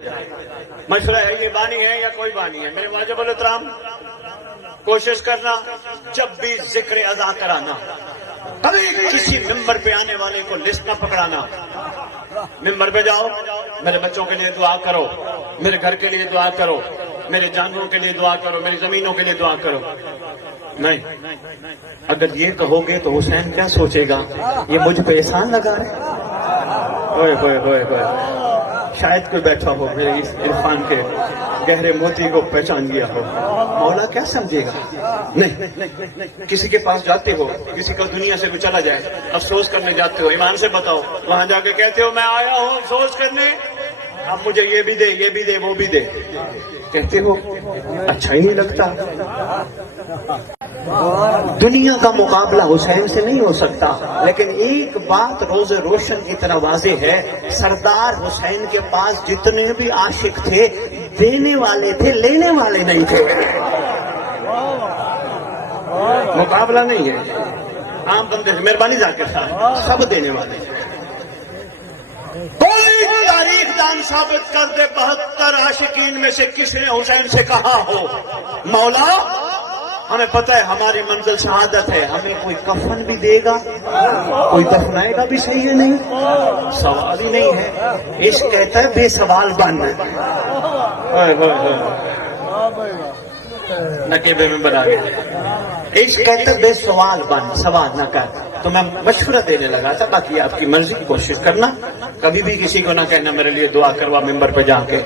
مشورہ ہے یہ بانی ہے یا کوئی بانی ہے؟ میرے واجب الاحترام کوشش کرنا جب بھی ذکر ادا کرانا کبھی کسی ممبر پہ آنے والے کو لسٹ نہ پکڑانا. ممبر پہ جاؤ میرے بچوں کے لیے دعا کرو، میرے گھر کے لیے دعا کرو، میرے جانوروں کے لیے دعا کرو، میری زمینوں کے لیے دعا کرو. نہیں، اگر یہ کہو گے تو حسین کیا سوچے گا؟ یہ مجھ پہ احسان لگا رہے. ہوئے شاید کوئی بیٹھا ہو میرے اس عرفان کے گہرے موتی کو پہچان گیا ہو. مولا کیا سمجھے گا؟ نہیں، کسی کے پاس جاتے ہو، کسی کا دنیا سے کوئی چلا جائے، افسوس کرنے جاتے ہو، ایمان سے بتاؤ، وہاں جا کے کہتے ہو میں آیا ہوں افسوس کرنے، اب مجھے یہ بھی دے، یہ بھی دے، وہ بھی دے، کہتے ہو اچھا ہی نہیں لگتا. دنیا کا مقابلہ حسین سے نہیں ہو سکتا، لیکن ایک بات روز روشن کی طرح واضح ہے، سردار حسین کے پاس جتنے بھی عاشق تھے دینے والے تھے، لینے والے نہیں تھے. مقابلہ نہیں ہے عام بندے سے، مہربانی ذاکر صاحب، سب دینے والے تھے. کوئی تاریخ دان ثابت کر دے 72 عاشقین میں سے کس نے حسین سے کہا ہو مولا ہمیں پتہ ہے ہماری منزل شہادت ہے، ہمیں کوئی کفن بھی دے گا، کوئی دفنائے گا بھی صحیح ہے؟ نہیں، سوال ہی نہیں ہے. عشق کہتا ہے بے سوال بن. نقیبے میں بنا گیا، عشق کہتا ہے بے سوال بن، سوال نہ کر. تو میں مشورہ دینے لگا تھا، باقی آپ کی مرضی، کوشش کرنا کبھی بھی کسی کو نہ کہنا میرے لیے دعا کروا ممبر پہ جا کے.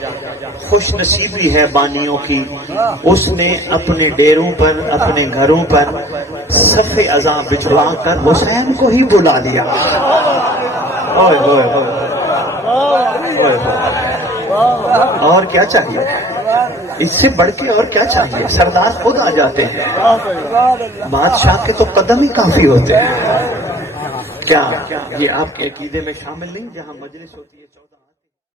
خوش نصیبی ہے بانیوں کی، اس نے اپنے ڈیروں پر، اپنے گھروں پر صف اذاں بچھوا کر حسین کو ہی بلا لیا. اور کیا چاہیے اس سے بڑھ کے؟ اور کیا چاہیے؟ سردار خود آ جاتے ہیں، بادشاہ کے تو قدم ہی کافی ہوتے ہیں. کیا یہ آپ کے عقیدے میں شامل نہیں جہاں مجلس ہوتی ہے 14